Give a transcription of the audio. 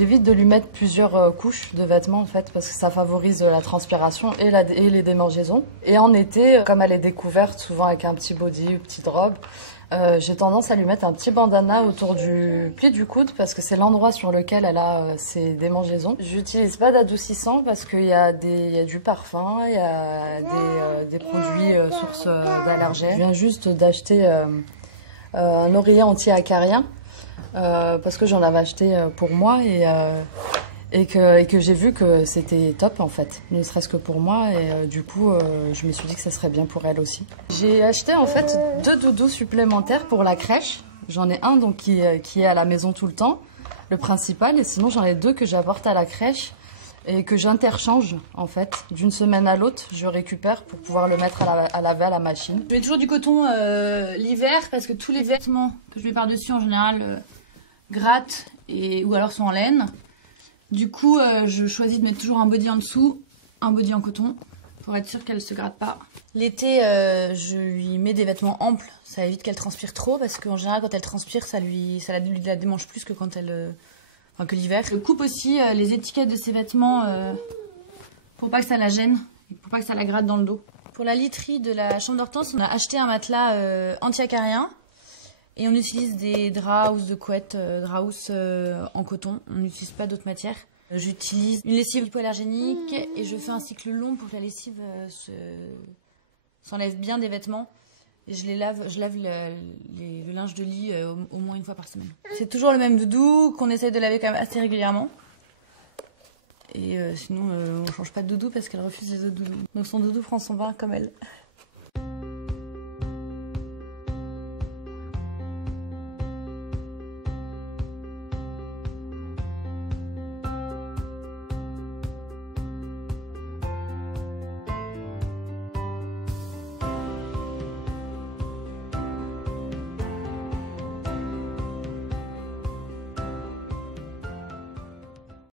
J'évite de lui mettre plusieurs couches de vêtements en fait parce que ça favorise la transpiration et les démangeaisons. Et en été, comme elle est découverte souvent avec un petit body, une petite robe, j'ai tendance à lui mettre un petit bandana autour du pli du coude parce que c'est l'endroit sur lequel elle a ses démangeaisons. J'utilise pas d'adoucissant parce qu'il y a du parfum, il y a des produits sources d'allergènes. Je viens juste d'acheter un oreiller anti-acarien parce que j'en avais acheté pour moi et que j'ai vu que c'était top en fait, ne serait-ce que pour moi et du coup je me suis dit que ça serait bien pour elle aussi. J'ai acheté en fait 2 doudous supplémentaires pour la crèche. J'en ai un donc qui est à la maison tout le temps, le principal, et sinon j'en ai 2 que j'apporte à la crèche et que j'interchange en fait d'une semaine à l'autre. Je récupère pour pouvoir le mettre à laver à la machine. Je mets toujours du coton l'hiver parce que tous les vêtements que je mets par-dessus en général grattent ou alors sont en laine. Du coup, je choisis de mettre toujours un body en dessous, un body en coton, pour être sûre qu'elle ne se gratte pas. L'été, je lui mets des vêtements amples, ça évite qu'elle transpire trop, parce qu'en général, quand elle transpire, ça la démange plus que quand que l'hiver. Je coupe aussi les étiquettes de ses vêtements pour pas que ça la gêne, pour pas que ça la gratte dans le dos. Pour la literie de la chambre d'Hortense, on a acheté un matelas anti-acarien. Et on utilise des draps ou de couettes, draps en coton. On n'utilise pas d'autres matières. J'utilise une lessive hypoallergénique et je fais un cycle long pour que la lessive s'enlève bien des vêtements. Et je lave le linge de lit au moins une fois par semaine. C'est toujours le même doudou qu'on essaye de laver quand même assez régulièrement. Et sinon, on change pas de doudou parce qu'elle refuse les autres doudous. Donc son doudou prend son bain comme elle.